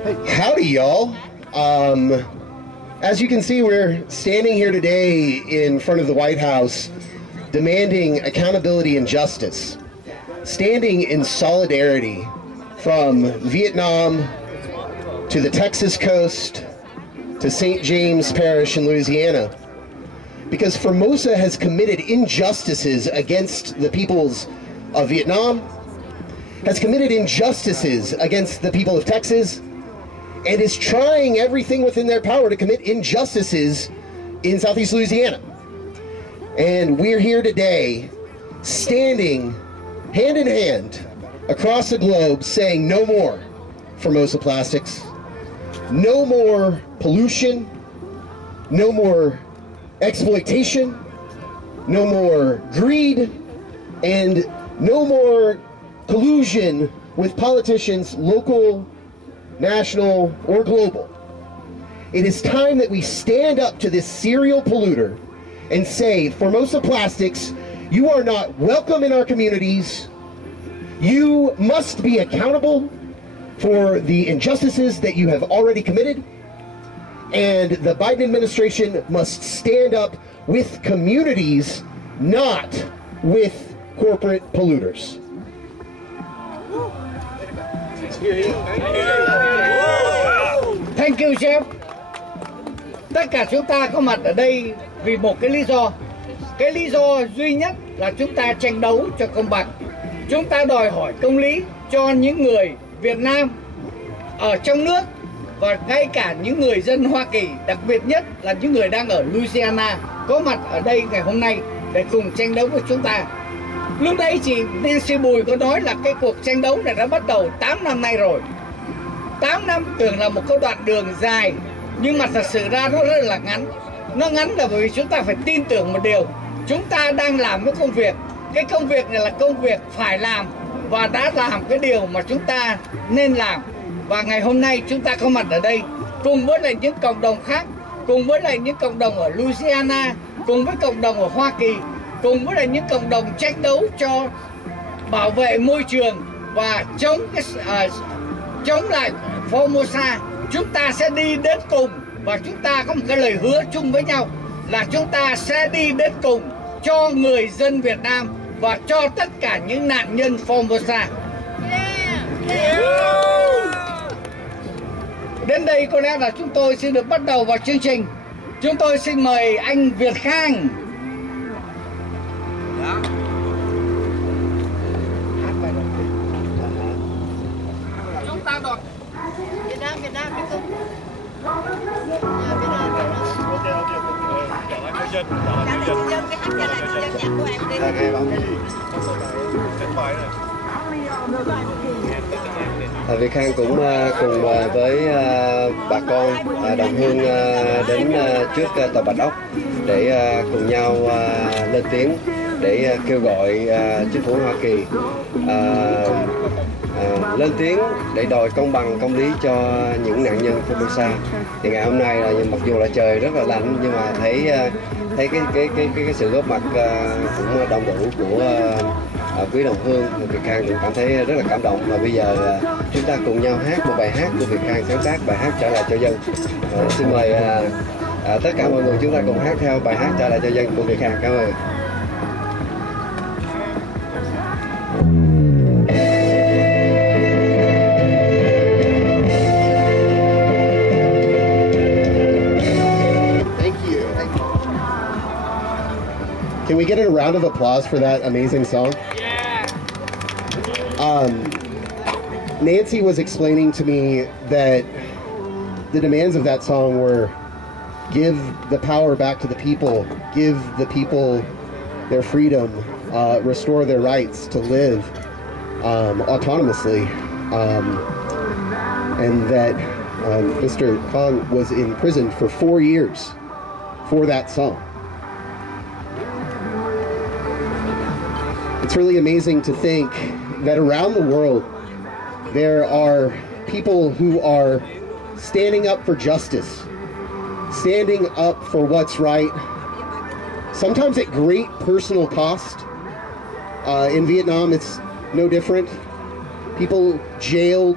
Howdy, y'all. As you can see, we're standing here today in front of the White House demanding accountability and justice, standing in solidarity from Vietnam to the Texas coast to St. James Parish in Louisiana, because Formosa has committed injustices against the peoples of Vietnam, has committed injustices against the people of Texas, and is trying everything within their power to commit injustices in Southeast Louisiana. And we're here today, standing hand in hand across the globe, saying no more Formosa plastics, no more pollution, no more exploitation, no more greed, and no more collusion with politicians, local, national, or global. It is time that we stand up to this serial polluter and say, Formosa Plastics, you are not welcome in our communities. You must be accountable for the injustices that you have already committed. And the Biden administration must stand up with communities, not with corporate polluters. Thank you, Jeff. Tất cả chúng ta có mặt ở đây vì một cái lý do. Cái lý do duy nhất là chúng ta tranh đấu cho công bằng. Chúng ta đòi hỏi công lý cho những người Việt Nam ở trong nước và ngay cả những người dân Hoa Kỳ, đặc biệt nhất là những người đang ở Louisiana có mặt ở đây ngày hôm nay để cùng tranh đấu với chúng ta. Lúc đấy chị Nancy Bùi có nói là cái cuộc tranh đấu này đã bắt đầu 8 năm nay rồi. 8 năm tưởng là một cái đoạn đường dài, nhưng mà thật sự ra nó rất là ngắn. Nó ngắn là bởi vì chúng ta phải tin tưởng một điều. Chúng ta đang làm cái công việc. Cái công việc này là công việc phải làm và đã làm cái điều mà chúng ta nên làm. Và ngày hôm nay chúng ta có mặt ở đây cùng với lại những cộng đồng khác, cùng với lại những cộng đồng ở Louisiana, cùng với cộng đồng ở Hoa Kỳ, cùng với lại những cộng đồng tranh đấu cho bảo vệ môi trường và chống lại Formosa. Chúng ta sẽ đi đến cùng và chúng ta có một cái lời hứa chung với nhau là chúng ta sẽ đi đến cùng cho người dân Việt Nam và cho tất cả những nạn nhân Formosa. Đến đây có lẽ là chúng tôi xin được bắt đầu vào chương trình. Chúng tôi xin mời anh Việt Khang. Chúng ta đọc Việt Nam đi không? Việt Khang cũng cùng với bà con đồng hương đến trước Tòa Bạch Ốc để cùng nhau lên tiếng để kêu gọi chính phủ Hoa Kỳ lên tiếng để đòi công bằng công lý cho những nạn nhân Formosa. Thì ngày hôm nay là mặc dù là trời rất là lạnh nhưng mà thấy cái sự góp mặt cũng đông đủ của quý đồng hương. Việt Khang cũng cảm thấy rất là cảm động và bây giờ chúng ta cùng nhau hát một bài hát của Việt Khang sáng tác, bài hát Trả Lại Cho Dân. Xin mời tất cả mọi người chúng ta cùng hát theo bài hát Trả Lại Cho Dân của Việt Khang. Cảm ơn. Can we get a round of applause for that amazing song? Yeah. Nancy was explaining to me that the demands of that song were give the power back to the people, give the people their freedom, restore their rights to live autonomously, and that Mr. Khan was in prison for 4 years for that song. It's really amazing to think that around the world there are people who are standing up for justice, standing up for what's right, sometimes at great personal cost. In Vietnam, it's no different. People jailed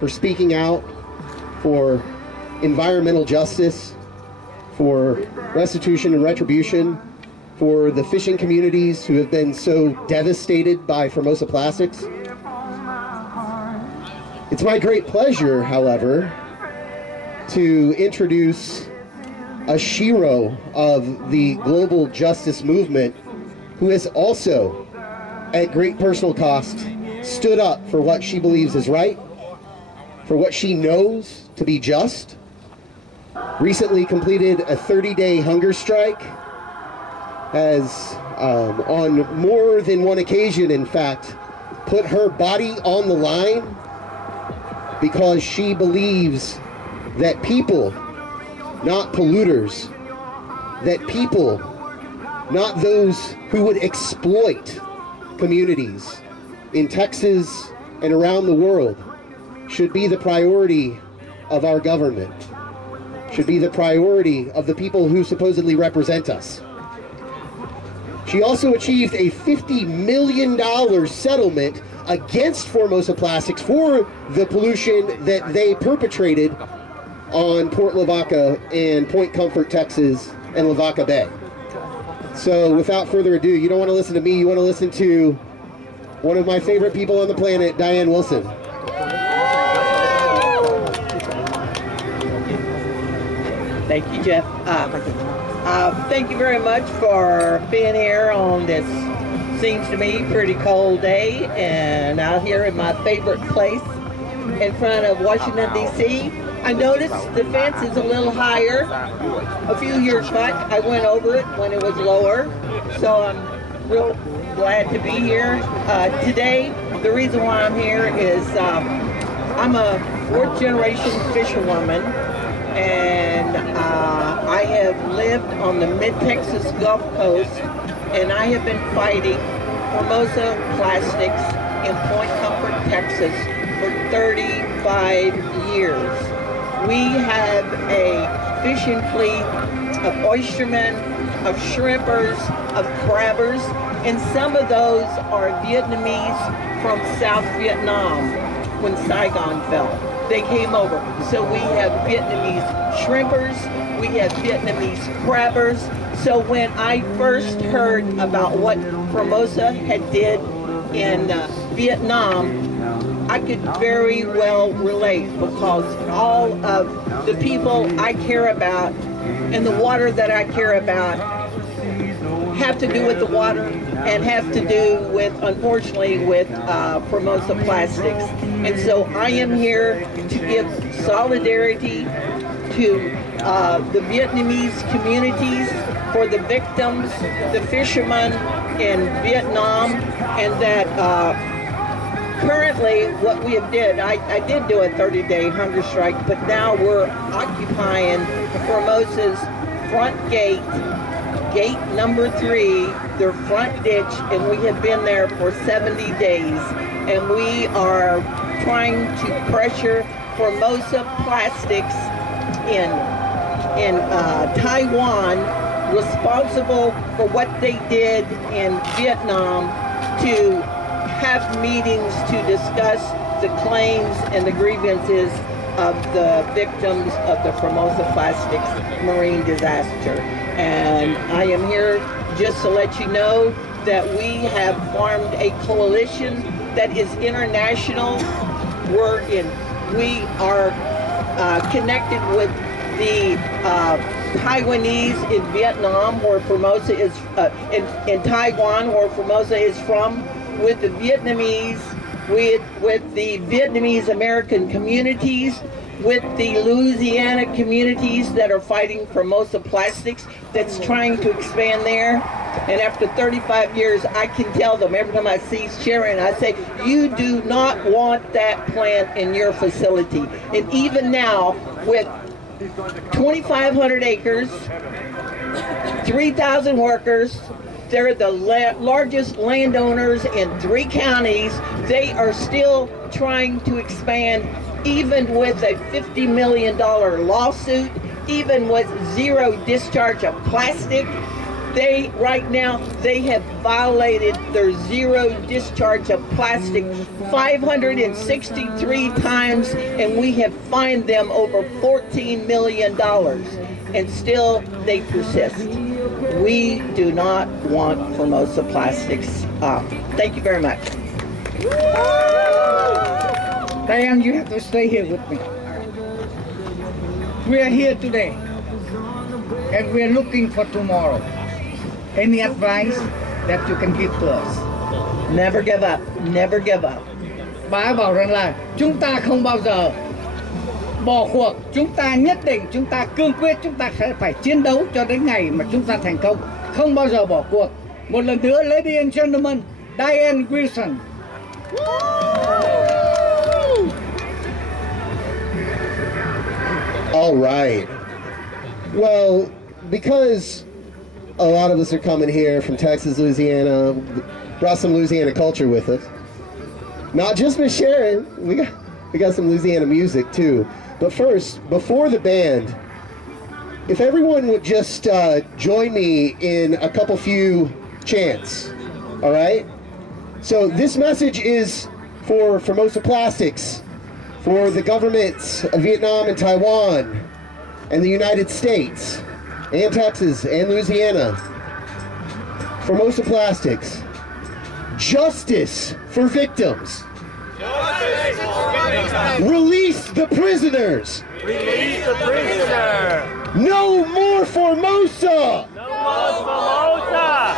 for speaking out, for environmental justice, for restitution and retribution, for the fishing communities who have been so devastated by Formosa Plastics. It's my great pleasure, however, to introduce a shero of the global justice movement who has also, at great personal cost, stood up for what she believes is right, for what she knows to be just, recently completed a 30-day hunger strike, has on more than one occasion, in fact, put her body on the line because she believes that people, not polluters, that people, not those who would exploit communities in Texas and around the world, should be the priority of our government, should be the priority of the people who supposedly represent us. She also achieved a $50 million settlement against Formosa Plastics for the pollution that they perpetrated on Port Lavaca and Point Comfort, Texas, and Lavaca Bay. So without further ado, you don't want to listen to me, you want to listen to one of my favorite people on the planet, Diane Wilson. Thank you, Jeff. Thank you very much for being here on this, seems to me, pretty cold day, and out here in my favorite place in front of Washington, D.C. I noticed the fence is a little higher. A few years back, I went over it when it was lower, so I'm real glad to be here. Today, the reason why I'm here is I'm a fourth-generation fisherwoman, and I have lived on the mid-Texas Gulf Coast, and I have been fighting Formosa Plastics in Point Comfort, Texas for 35 years. We have a fishing fleet of oystermen, of shrimpers, of crabbers, and some of those are Vietnamese from South Vietnam when Saigon fell. They came over. So we have Vietnamese shrimpers, we have Vietnamese crabbers. So when I first heard about what Formosa had did in Vietnam, I could very well relate, because all of the people I care about and the water that I care about have to do with the water and have to do with, unfortunately, with Formosa Plastics. And so I am here to give solidarity to the Vietnamese communities for the victims, the fishermen in Vietnam, and that currently what we have did, I did do a 30-day hunger strike, but now we're occupying Formosa's front gate, gate number 3, their front ditch, and we have been there for 70 days. And we are trying to pressure Formosa Plastics in Taiwan, responsible for what they did in Vietnam, to have meetings to discuss the claims and the grievances of the victims of the Formosa Plastics marine disaster. And I am here just to let you know that we have formed a coalition that is international. We are connected with the Taiwanese in Vietnam, where Formosa is, in Taiwan, where Formosa is from, with the Vietnamese, with the Vietnamese American communities, with the Louisiana communities that are fighting Formosa Plastics, that's trying to expand there. And after 35 years, I can tell them every time I see Sharon, I say, you do not want that plant in your facility. And even now, with 2,500 acres, 3,000 workers, they're the largest landowners in 3 counties. They are still trying to expand, even with a $50 million lawsuit, even with zero discharge of plastic. They, right now, they have violated their zero discharge of plastic 563 times, and we have fined them over $14 million, and still they persist. We do not want Formosa Plastics up. Thank you very much. Diane, you have to stay here with me. We are here today, and we are looking for tomorrow. Any advice that you can give to us? Never give up. Never give up. Bà ấy bảo rằng là chúng ta không bao giờ bỏ cuộc, chúng ta nhất định, chúng ta cương quyết, chúng ta sẽ phải chiến đấu cho đến ngày mà chúng ta thành công, không bao giờ bỏ cuộc. Một lần nữa, ladies and gentlemen, Diane Wilson. All right. Well, because a lot of us are coming here from Texas, Louisiana, brought some Louisiana culture with us. Not just Miss Sharon, we got some Louisiana music too. But first, before the band, if everyone would just join me in a couple few chants, all right? So this message is for Formosa Plastics, for the governments of Vietnam and Taiwan, and the United States, and Texas, and Louisiana. Formosa Plastics. Justice for victims. Justice for victims. Release the prisoners. Release the prisoner. No more Formosa. No more Formosa.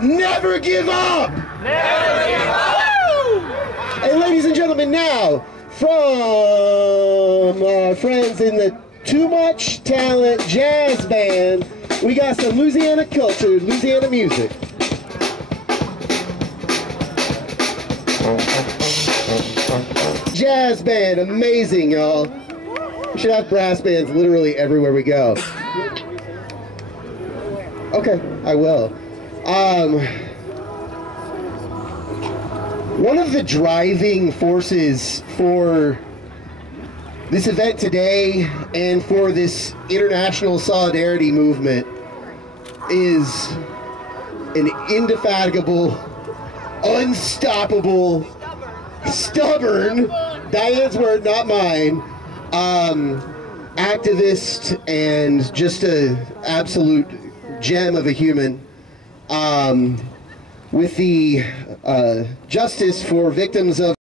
Never give up. Never give up. And ladies and gentlemen, now, from our friends in the Too Much Talent Jazz Band, we got some Louisiana culture, Louisiana music. Jazz band, amazing, y'all. We should have brass bands literally everywhere we go. Okay, I will. One of the driving forces for this event today and for this international solidarity movement is an indefatigable, unstoppable, stubborn, Diane's word, not mine, activist and just an absolute gem of a human, with the justice for victims of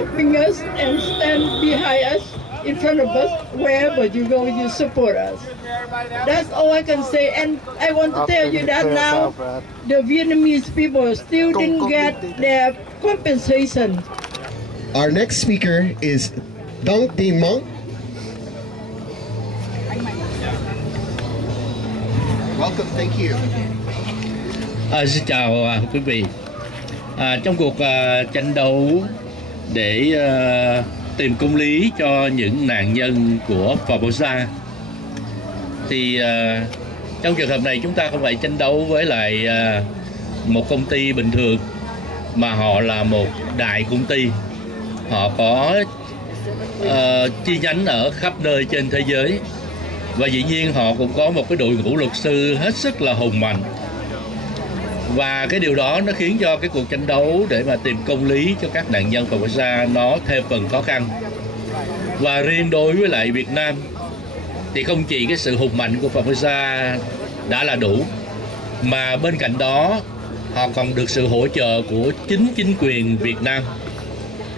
helping us and stand behind us, in front of us, wherever you go, you support us. That's all I can say. And I want to tell you that now the Vietnamese people still didn't get their compensation. Our next speaker is Dong Tin Mong. Welcome, thank you. Xin chào quý vị. Trong cuộc tranh đấu để tìm công lý cho những nạn nhân của Formosa, thì trong trường hợp này chúng ta không phải tranh đấu với lại một công ty bình thường, mà họ là một đại công ty. Họ có chi nhánh ở khắp nơi trên thế giới, và dĩ nhiên họ cũng có một cái đội ngũ luật sư hết sức là hùng mạnh. Và cái điều đó nó khiến cho cái cuộc tranh đấu để mà tìm công lý cho các nạn nhân Formosa nó thêm phần khó khăn. Và riêng đối với lại Việt Nam thì không chỉ cái sự hùng mạnh của Formosa đã là đủ, mà bên cạnh đó họ còn được sự hỗ trợ của chính quyền Việt Nam.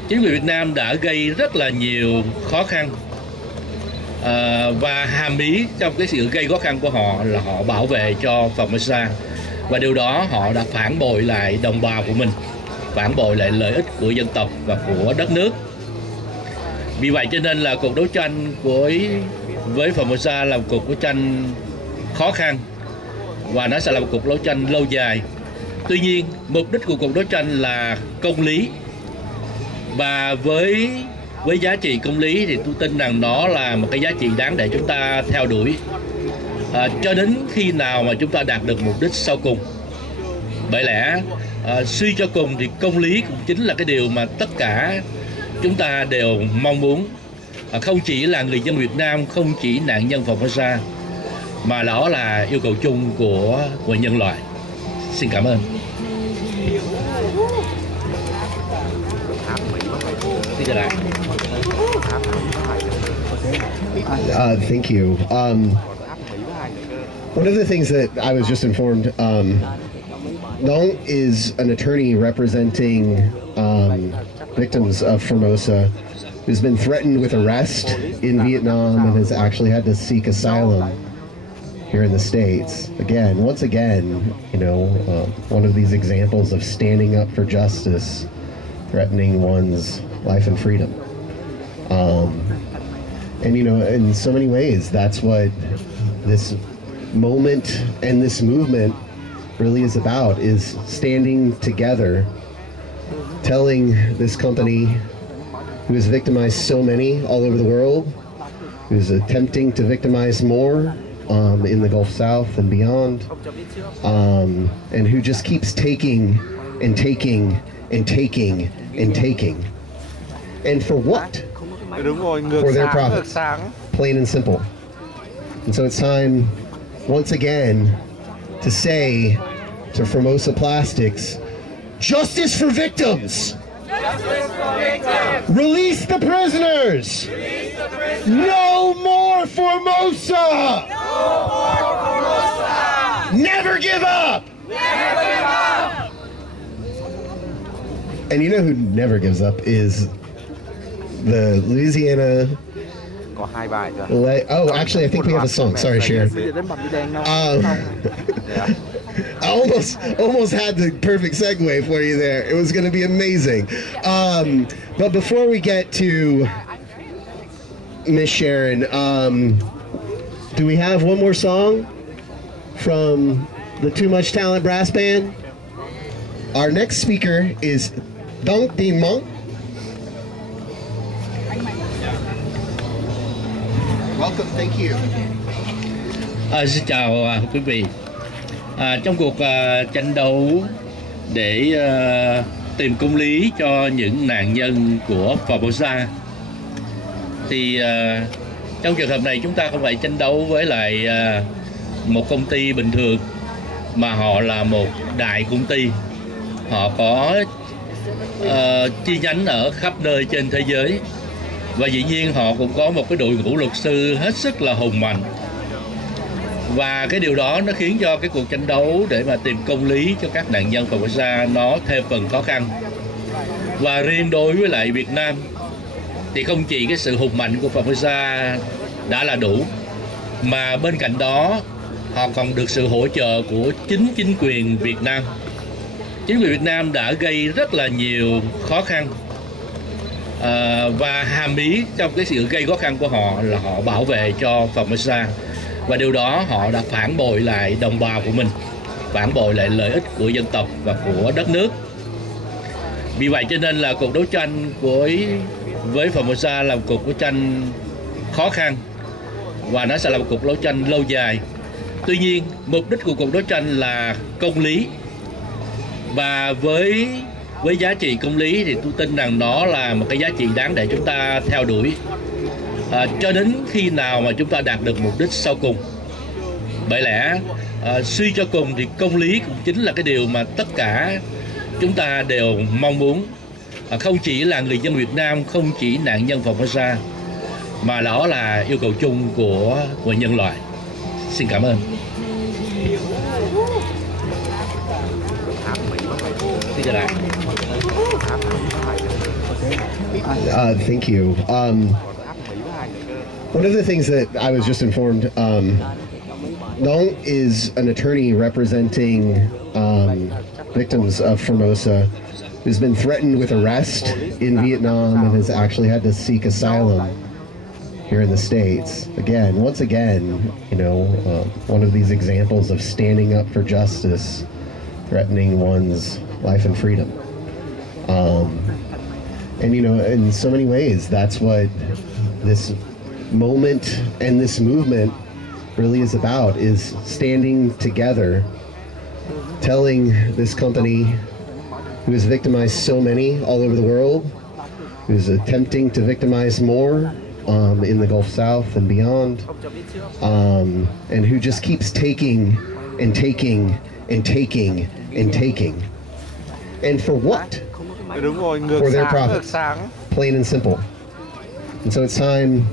Chính quyền Việt Nam đã gây rất là nhiều khó khăn, và hàm ý trong cái sự gây khó khăn của họ là họ bảo vệ cho Formosa. Và điều đó họ đã phản bội lại đồng bào của mình, phản bội lại lợi ích của dân tộc và của đất nước. Vì vậy cho nên là cuộc đấu tranh với Formosa là một cuộc đấu tranh khó khăn, và nó sẽ là một cuộc đấu tranh lâu dài. Tuy nhiên, mục đích của cuộc đấu tranh là công lý, và với giá trị công lý thì tôi tin rằng nó là một cái giá trị đáng để chúng ta theo đuổi cho đến khi nào mà chúng ta đạt được mục đích sau cùng. Bởi lẽ suy cho cùng thì công lý cũng chính là cái điều mà tất cả chúng ta đều mong muốn, không chỉ là người dân Việt Nam, không chỉ nạn nhân Formosa, mà đó là yêu cầu chung của nhân loại. Xin cảm ơn. Xin chào lại. Thank you. One of the things that I was just informed, Dong is an attorney representing victims of Formosa, who's been threatened with arrest in Vietnam and has actually had to seek asylum here in the States. Once again, one of these examples of standing up for justice, threatening one's life and freedom. And in so many ways, that's what this moment and this movement really is about, is standing together, telling this company who has victimized so many all over the world, who's attempting to victimize more in the Gulf South and beyond, and who just keeps taking and taking and taking and taking. And for what? For their profits, plain and simple. And so it's time, once again, to say to Formosa Plastics, justice for victims! Justice for victims! Release the prisoners! Release the prisoners! No more Formosa! No more Formosa! Never give up! Never give up! And you know who never gives up is the Louisiana. Actually, I think we have a song. Sorry, Sharon. I almost had the perfect segue for you there. It was going to be amazing. But before we get to Miss Sharon, do we have one more song from the Too Much Talent Brass Band? Our next speaker is Dong Tin Mong. Welcome, thank you. Xin chào quý vị. Trong cuộc tranh đấu để tìm công lý cho những nạn nhân của Formosa, thì trong trường hợp này chúng ta không phải tranh đấu với lại một công ty bình thường, mà họ là một đại công ty. Họ có chi nhánh ở khắp nơi trên thế giới, và dĩ nhiên họ cũng có một cái đội ngũ luật sư hết sức là hùng mạnh. Và cái điều đó nó khiến cho cái cuộc tranh đấu để mà tìm công lý cho các nạn nhân Formosa nó thêm phần khó khăn. Và riêng đối với lại Việt Nam thì không chỉ cái sự hùng mạnh của Formosa đã là đủ, mà bên cạnh đó họ còn được sự hỗ trợ của chính quyền Việt Nam. Chính quyền Việt Nam đã gây rất là nhiều khó khăn, và hàm ý trong cái sự gây khó khăn của họ là họ bảo vệ cho Formosa, và điều đó họ đã phản bội lại đồng bào của mình, phản bội lại lợi ích của dân tộc và của đất nước. Vì vậy cho nên là cuộc đấu tranh với Formosa là một cuộc đấu tranh khó khăn, và nó sẽ là một cuộc đấu tranh lâu dài. Tuy nhiên, mục đích của cuộc đấu tranh là công lý, và với giá trị công lý thì tôi tin rằng nó là một cái giá trị đáng để chúng ta theo đuổi cho đến khi nào mà chúng ta đạt được mục đích sau cùng. Bởi lẽ suy cho cùng thì công lý cũng chính là cái điều mà tất cả chúng ta đều mong muốn, không chỉ là người dân Việt Nam, không chỉ nạn nhân Formosa, mà đó là yêu cầu chung của nhân loại. Xin cảm ơn. Thank you. One of the things that I was just informed, Dong is an attorney representing victims of Formosa, who's been threatened with arrest in Vietnam and has actually had to seek asylum here in the States. Once again, one of these examples of standing up for justice, threatening one's life and freedom. And in so many ways, that's what this moment and this movement really is about, is standing together, telling this company who has victimized so many all over the world, who's attempting to victimize more in the Gulf South and beyond, and who just keeps taking and taking and taking and taking. And for what? For their profits, plain and simple. And so it's time,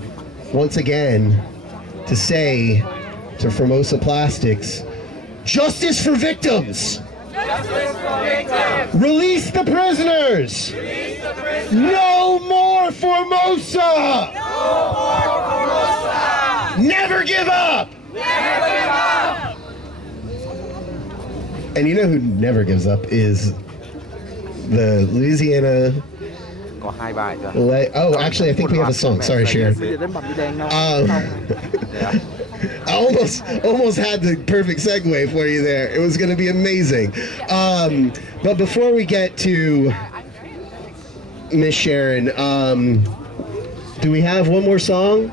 once again, to say to Formosa Plastics, justice for victims! Justice for victims! Release the prisoners! Release the prisoners! No more Formosa! No more Formosa! Never give up! Never give up! And you know who never gives up is the Louisiana. Oh, actually, I think we have a song. Sorry, Sharon. I almost had the perfect segue for you there. It was going to be amazing. But before we get to Miss Sharon, do we have one more song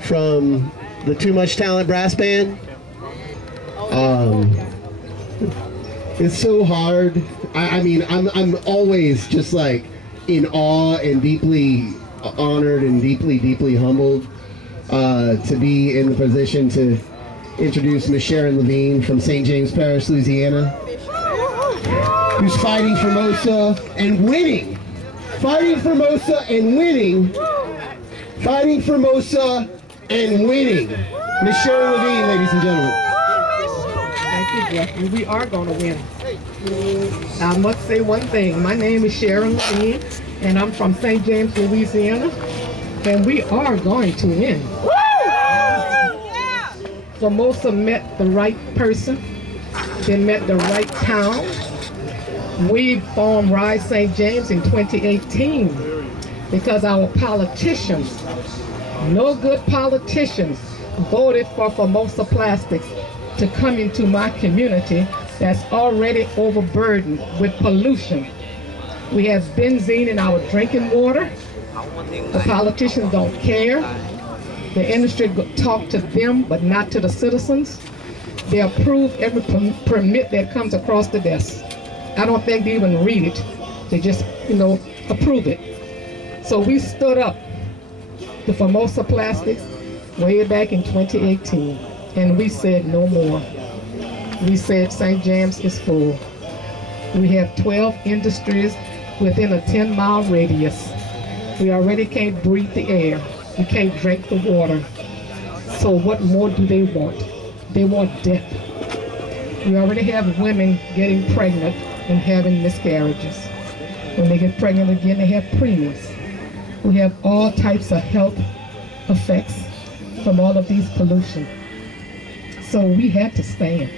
from the Too Much Talent Brass Band? It's so hard. I mean, I'm always just like in awe and deeply honored and deeply humbled to be in the position to introduce Miss Sharon Levine from St. James Parish, Louisiana, who's fighting Formosa and winning. Fighting Formosa and winning. Fighting Formosa and winning. Miss Sharon Levine, ladies and gentlemen. Thank you, Jeffrey. We are going to win. I must say one thing. My name is Sharon Levine, and I'm from St. James, Louisiana, and we are going to win. Formosa met the right person. They met the right town. We formed Rise St. James in 2018 because our politicians, no good politicians, voted for Formosa Plastics to come into my community that's already overburdened with pollution. We have benzene in our drinking water. The politicians don't care. The industry talk to them, but not to the citizens. They approve every permit that comes across the desk. I don't think they even read it. They just, approve it. So we stood up to Formosa Plastics way back in 2018, and we said no more. We said St. James is full. We have 12 industries within a 10-mile radius. We already can't breathe the air. We can't drink the water. So what more do they want? They want death. We already have women getting pregnant and having miscarriages. When they get pregnant again, they have preemies. We have all types of health effects from all of these pollution. So we had to stand.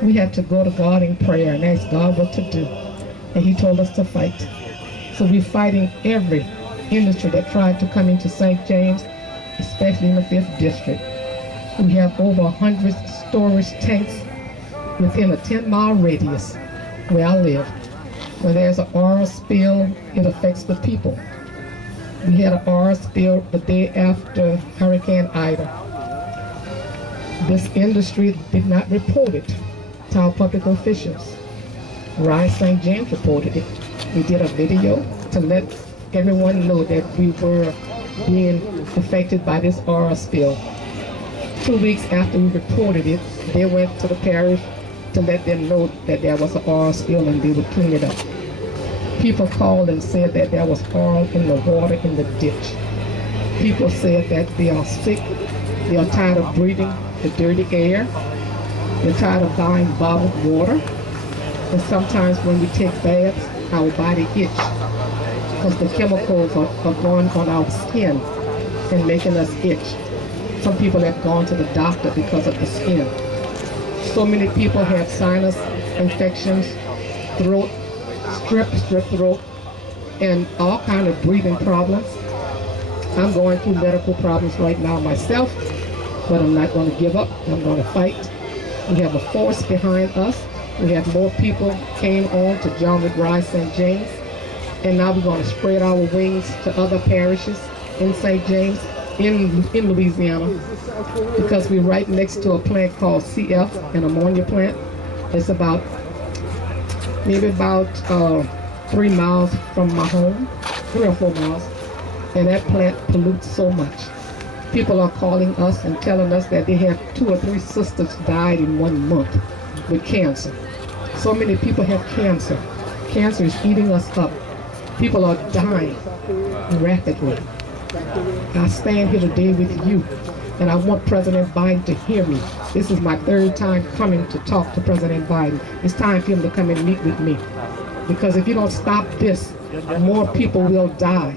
We had to go to God in prayer and ask God what to do. And he told us to fight. So we're fighting every industry that tried to come into St. James, especially in the 5th District. We have over 100 storage tanks within a 10-mile radius where I live. When there's an oil spill, it affects the people. We had an oil spill the day after Hurricane Ida. This industry did not report it to our public officials. Rise St. James reported it. We did a video to let everyone know that we were being affected by this oil spill. 2 weeks after we reported it, they went to the parish to let them know that there was an oil spill and they would clean it up. People called and said that there was oil in the water in the ditch. People said that they are sick, they are tired of breathing the dirty air, they're tired of buying bottled water, and sometimes when we take baths, our body itch because the chemicals are going on our skin and making us itch. Some people have gone to the doctor because of the skin. So many people have sinus infections, throat, strep throat, and all kind of breathing problems. I'm going through medical problems right now myself, but I'm not going to give up. I'm going to fight. We have a force behind us. We have more people came on to join with Rise St. James, and now we're going to spread our wings to other parishes in St. James, in Louisiana, because we're right next to a plant called CF, an ammonia plant. It's about maybe about 3 miles from my home, 3 or 4 miles, and that plant pollutes so much. People are calling us and telling us that they have 2 or 3 sisters died in 1 month with cancer. So many people have cancer. Cancer is eating us up. People are dying rapidly. I stand here today with you, and I want President Biden to hear me. This is my 3rd time coming to talk to President Biden. It's time for him to come and meet with me. Because if you don't stop this, more people will die.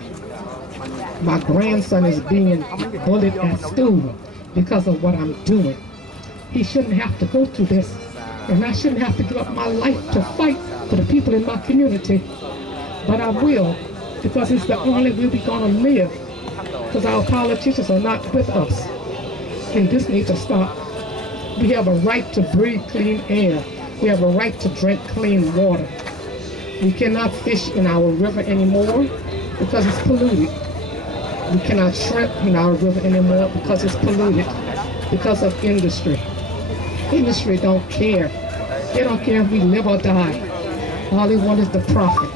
My grandson is being bullied at school because of what I'm doing. He shouldn't have to go through this, and I shouldn't have to give up my life to fight for the people in my community. But I will, because it's the only way we're going to live, because our politicians are not with us. And this needs to stop. We have a right to breathe clean air. We have a right to drink clean water. We cannot fish in our river anymore because it's polluted. We cannot shrimp in our river anymore because it's polluted, because of industry. Industry don't care. They don't care if we live or die. All they want is the profit.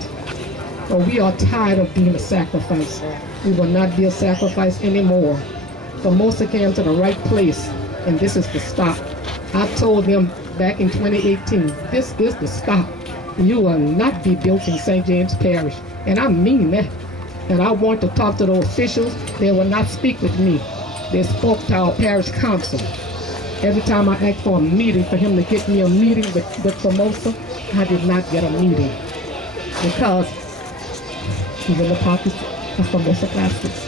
But we are tired of being a sacrifice. We will not be a sacrifice anymore. The Mosa came to the right place, and this is the stop. I told them back in 2018, this is the stop. You will not be built in St. James Parish, and I mean that. And I want to talk to the officials. They will not speak with me. They spoke to our parish council. Every time I asked for a meeting, for him to get me a meeting with Formosa, I did not get a meeting. Because he's in the pockets of Formosa plastics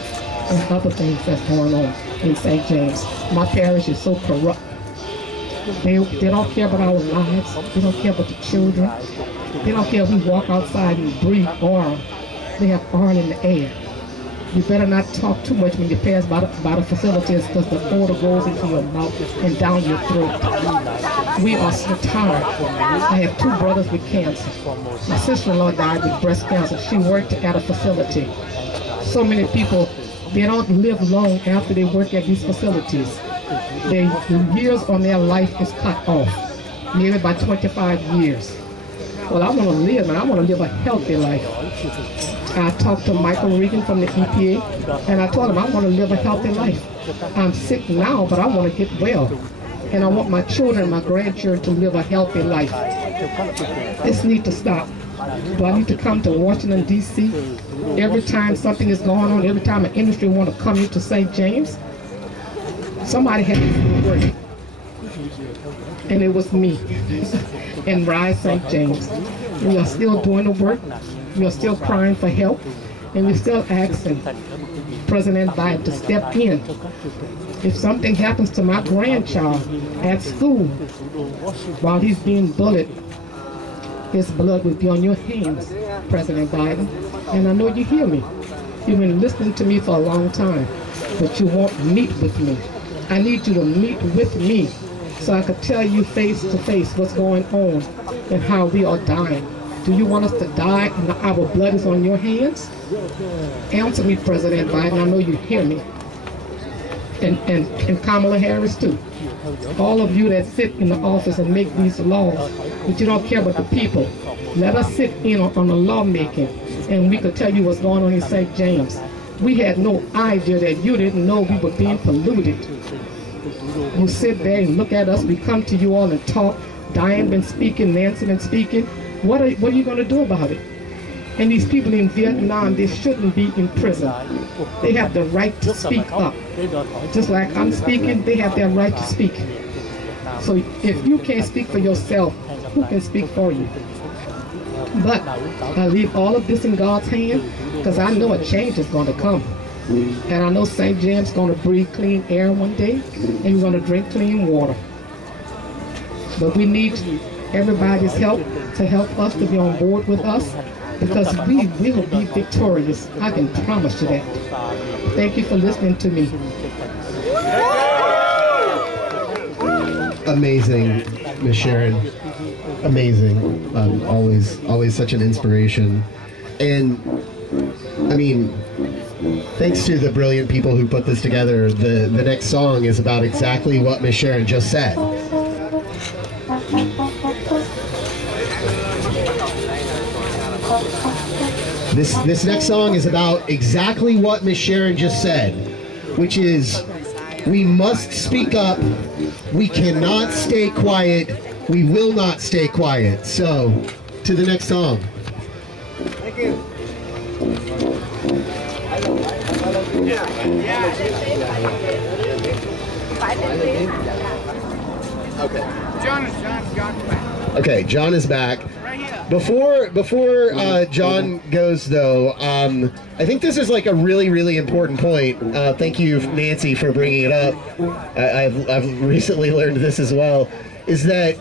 and other things that's going on in St. James. My parish is so corrupt. They don't care about our lives. They don't care about the children. They don't care if we walk outside and breathe oil. They have oil in the air. You better not talk too much when you pass by the facilities, because the odor goes into your mouth and down your throat. We are so tired. I have 2 brothers with cancer. My sister-in-law died with breast cancer. She worked at a facility. So many people, they don't live long after they work at these facilities. Their years on their life is cut off, maybe by 25 years. Well, I want to live, and I want to live a healthy life. I talked to Michael Regan from the EPA, and I told him I want to live a healthy life. I'm sick now, but I want to get well. And I want my children and my grandchildren to live a healthy life. This needs to stop. Do I need to come to Washington, D.C. every time something is going on, every time an industry wants to come into St. James? Somebody had to do the work. And it was me and Rise St. James. We are still doing the work. We are still crying for help, and we're still asking President Biden to step in. If something happens to my grandchild at school while he's being bullied, his blood will be on your hands, President Biden. And I know you hear me. You've been listening to me for a long time, but you won't meet with me. I need you to meet with me so I could tell you face to face what's going on and how we are dying. Do you want us to die and our blood is on your hands? Answer me, President Biden. I know you hear me. And Kamala Harris too. All of you that sit in the office and make these laws, but you don't care about the people. Let us sit in on the lawmaking, and we could tell you what's going on in St. James. We had no idea that you didn't know we were being polluted. You sit there and look at us. We come to you all and talk. Diane been speaking, Nancy been speaking. What are you going to do about it? And these people in Vietnam, they shouldn't be in prison. They have the right to speak up. Just like I'm speaking, they have their right to speak. So if you can't speak for yourself, who can speak for you? But I leave all of this in God's hand because I know a change is going to come. And I know St. James is going to breathe clean air one day, and we're going to drink clean water. But we need everybody's help to help us to be on board with us, because we will be victorious. I can promise you that. Thank you for listening to me. Amazing, Miss Sharon. Amazing. Always such an inspiration. And I mean, thanks to the brilliant people who put this together, the next song is about exactly what Miss Sharon just said. This next song is about exactly what Miss Sharon just said, which is we must speak up, we cannot stay quiet, we will not stay quiet. So, to the next song. Thank you. Okay. John is back. Okay, John is back. Before John goes though, I think this is like a really important point. Thank you, Nancy, for bringing it up. I've recently learned this as well. Is that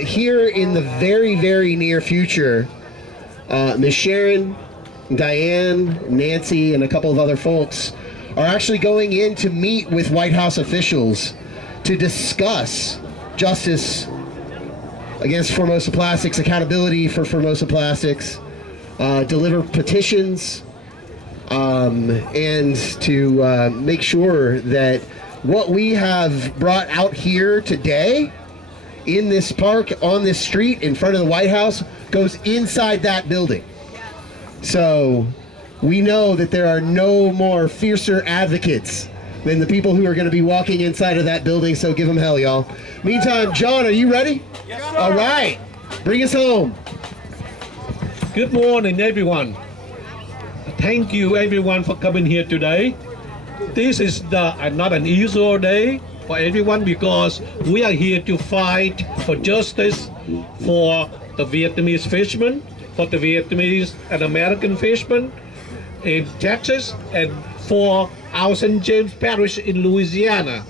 here in the very near future, Ms. Sharon, Diane, Nancy, and a couple of other folks are actually going in to meet with White House officials to discuss justice against Formosa Plastics, accountability for Formosa Plastics, deliver petitions, and to make sure that what we have brought out here today in this park, on this street, in front of the White House, goes inside that building. So we know that there are no more fiercer advocates than the people who are going to be walking inside of that building, so give them hell, y'all. Meantime, John, are you ready? Yes, sir. All right, bring us home. Good morning, everyone. Thank you, everyone, for coming here today. This is not an usual day for everyone because we are here to fight for justice for the Vietnamese fishermen, for the Vietnamese and American fishermen in Texas, and for our St. James Parish in Louisiana.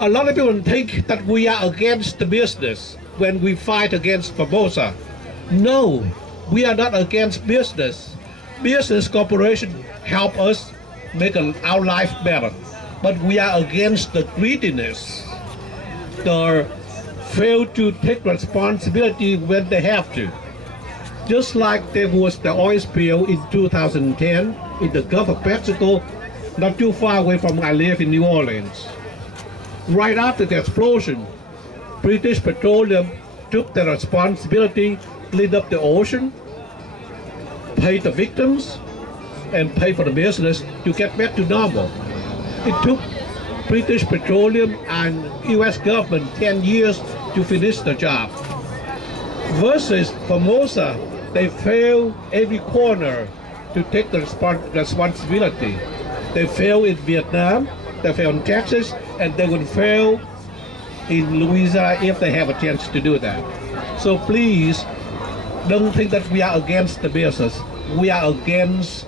A lot of people think that we are against the business when we fight against Formosa. No, we are not against business. Business corporations help us make our life better. But we are against the greediness, the fail to take responsibility when they have to. Just like there was the oil spill in 2010 in the Gulf of Mexico, not too far away from where I live in New Orleans. Right after the explosion, British Petroleum took the responsibility, cleaned up the ocean, paid the victims, and paid for the business to get back to normal. It took British Petroleum and US government 10 years to finish the job. Versus Formosa, they fail every corner to take the responsibility. They fail in Vietnam, they fail in Texas, and they will fail in Louisiana if they have a chance to do that. So please, don't think that we are against the business. We are against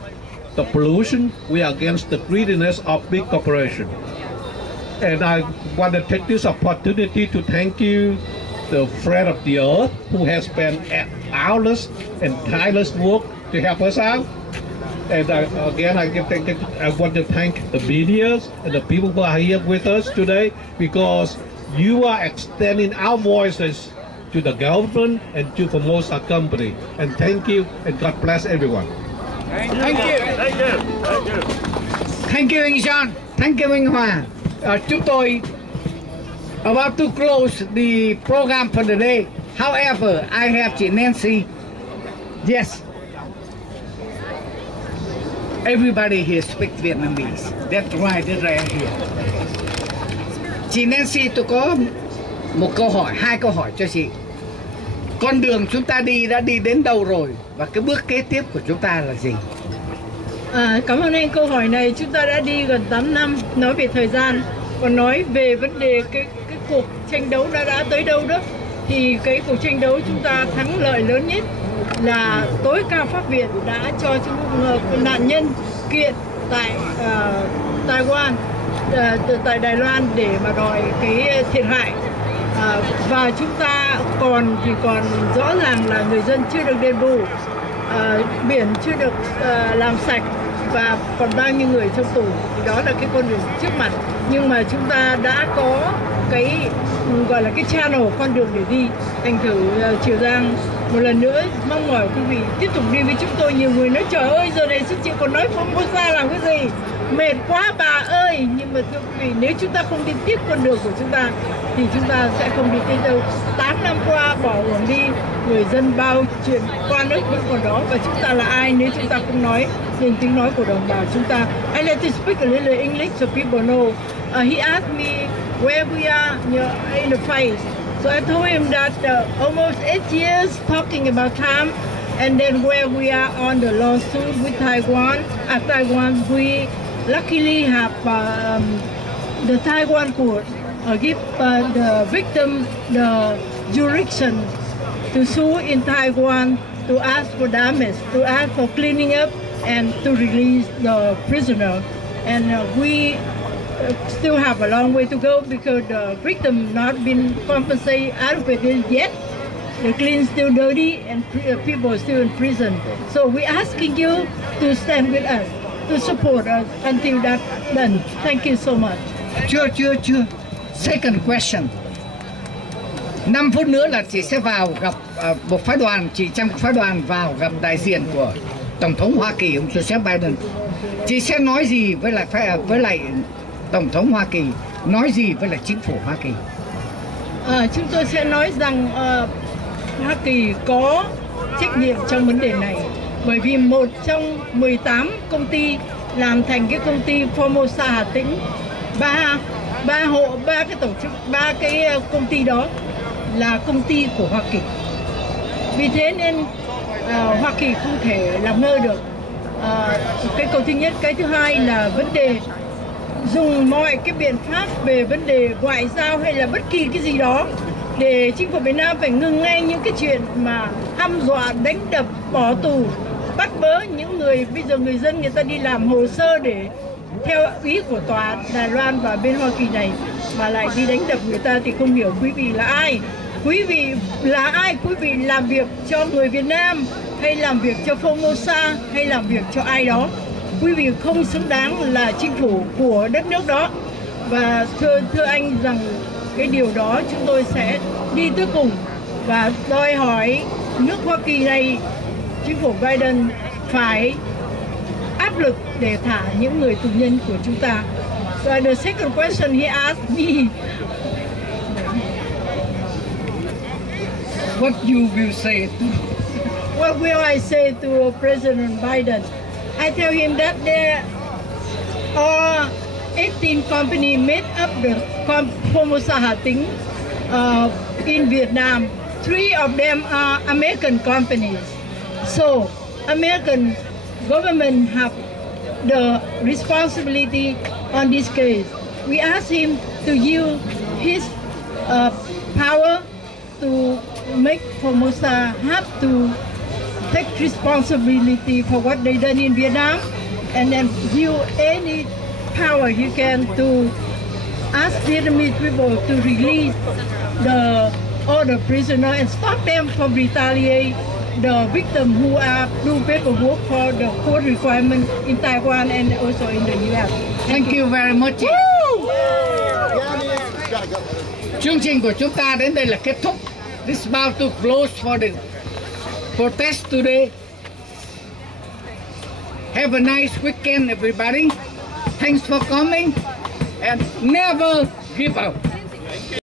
the pollution. We are against the greediness of big corporations. And I want to take this opportunity to thank you, the friend of the earth, who has spent hours and tireless work to help us out. And again, I want to thank the media and the people who are here with us today, because you are extending our voices to the government and to Formosa company. And thank you, and God bless everyone. Thank you. Thank you. Thank you. Thank you, anh John. Thank you, anh Hòa. Chúng tôi about to close the program for the day. However, I have chị Nancy. Yes. Everybody here speaks Vietnamese. That's why they're here. Chị Nancy, tôi có một câu hỏi, hai câu hỏi cho chị. Con đường chúng ta đi đã đi đến đâu rồi, và cái bước kế tiếp của chúng ta là gì? Cảm ơn anh. Câu hỏi này chúng ta đã đi gần 8 năm, nói về thời gian, còn nói về vấn đề cái cuộc tranh đấu đã tới đâu đó, thì cái cuộc tranh đấu chúng ta thắng lợi lớn nhất là tối cao pháp viện đã cho chúng nạn nhân kiện tại Taiwan, tại Đài Loan để mà đòi cái thiệt hại. Và chúng ta còn rõ ràng là người dân chưa được đền bù, biển chưa được làm sạch, và còn bao nhiêu người trong tù. Thì đó là cái con đường trước mặt, nhưng mà chúng ta đã có cái gọi là cái channel, con đường để đi. Thành thử Triều Giang một lần nữa mong mỏi quý vị tiếp tục đi với chúng tôi. Nhiều người nói trời ơi, giờ này xin chị còn nói Formosa làm cái gì, mệt quá bà ơi. Nhưng mà thưa quý vị, nếu chúng ta không đi tiếp con đường của chúng ta thì chúng ta sẽ không đi tới đâu. 8 năm qua bỏ uổng đi, người dân bao chuyện quan ức vẫn còn đó, và chúng ta là ai nếu chúng ta không nói lên tiếng nói của đồng bào chúng ta. I like to speak a little English so people know. He asked me where we are in the fight. So I told him that almost 8 years talking about time, and then where we are on the lawsuit with Taiwan. At Taiwan, we luckily have the Taiwan court give the victim the jurisdiction to sue in Taiwan, to ask for damage, to ask for cleaning up, and to release the prisoner. And we still have a long way to go because the victim not been compensated adequately yet. The clean still dirty, and people are still in prison. So we're asking you to stand with us, to support us until that's done. Thank you so much. Chưa. Second question. 5 phút nữa là chị sẽ vào gặp một phái đoàn, chị trong phái đoàn vào gặp đại diện của Tổng thống Hoa Kỳ, ông Joseph Biden. Chị sẽ nói gì với lại Tổng thống Hoa Kỳ, nói gì với lại chính phủ Hoa Kỳ? Chúng tôi sẽ nói rằng Hoa Kỳ có trách nhiệm trong vấn đề này, bởi vì một trong 18 công ty làm thành cái công ty Formosa Hà Tĩnh, ba cái tổ chức, ba cái công ty đó là công ty của Hoa Kỳ. Vì thế nên Hoa Kỳ không thể làm ngơ được. Cái câu thứ nhất. Cái thứ hai là vấn đề dùng mọi cái biện pháp về vấn đề ngoại giao hay là bất kỳ cái gì đó để chính phủ Việt Nam phải ngừng ngay những cái chuyện mà hăm dọa, đánh đập, bỏ tù, bắt bớ những người. Bây giờ người dân người ta đi làm hồ sơ để theo ý của tòa Đài Loan và bên Hoa Kỳ này, mà lại đi đánh đập người ta thì không hiểu quý vị là ai. Quý vị là ai? Quý vị làm việc cho người Việt Nam hay làm việc cho Formosa hay làm việc cho ai đó? Quý vị không xứng đáng là chính phủ của đất nước đó. Và thưa anh rằng cái điều đó chúng tôi sẽ đi tới cùng và đòi hỏi nước Hoa Kỳ này, chính phủ Biden phải áp lực để thả những người tù nhân của chúng ta. So the second question he asked me, What you will say to? What will I say to President Biden? I tell him that there are 18 companies made up the Formosa Hà Tĩnh in Vietnam. 3 of them are American companies. So American government have the responsibility on this case. We ask him to use his power to make Formosa have to take responsibility for what they done in Vietnam, and then use any power you can to ask Vietnamese people to release all the prisoners and stop them from retaliate the victims who are do paperwork for the court requirement in Taiwan and also in the US. Thank you very much. Chương trình của chúng ta đến đây là kết thúc. This is about to close for the protest today. Have a nice weekend, everybody. Thanks for coming and never give up.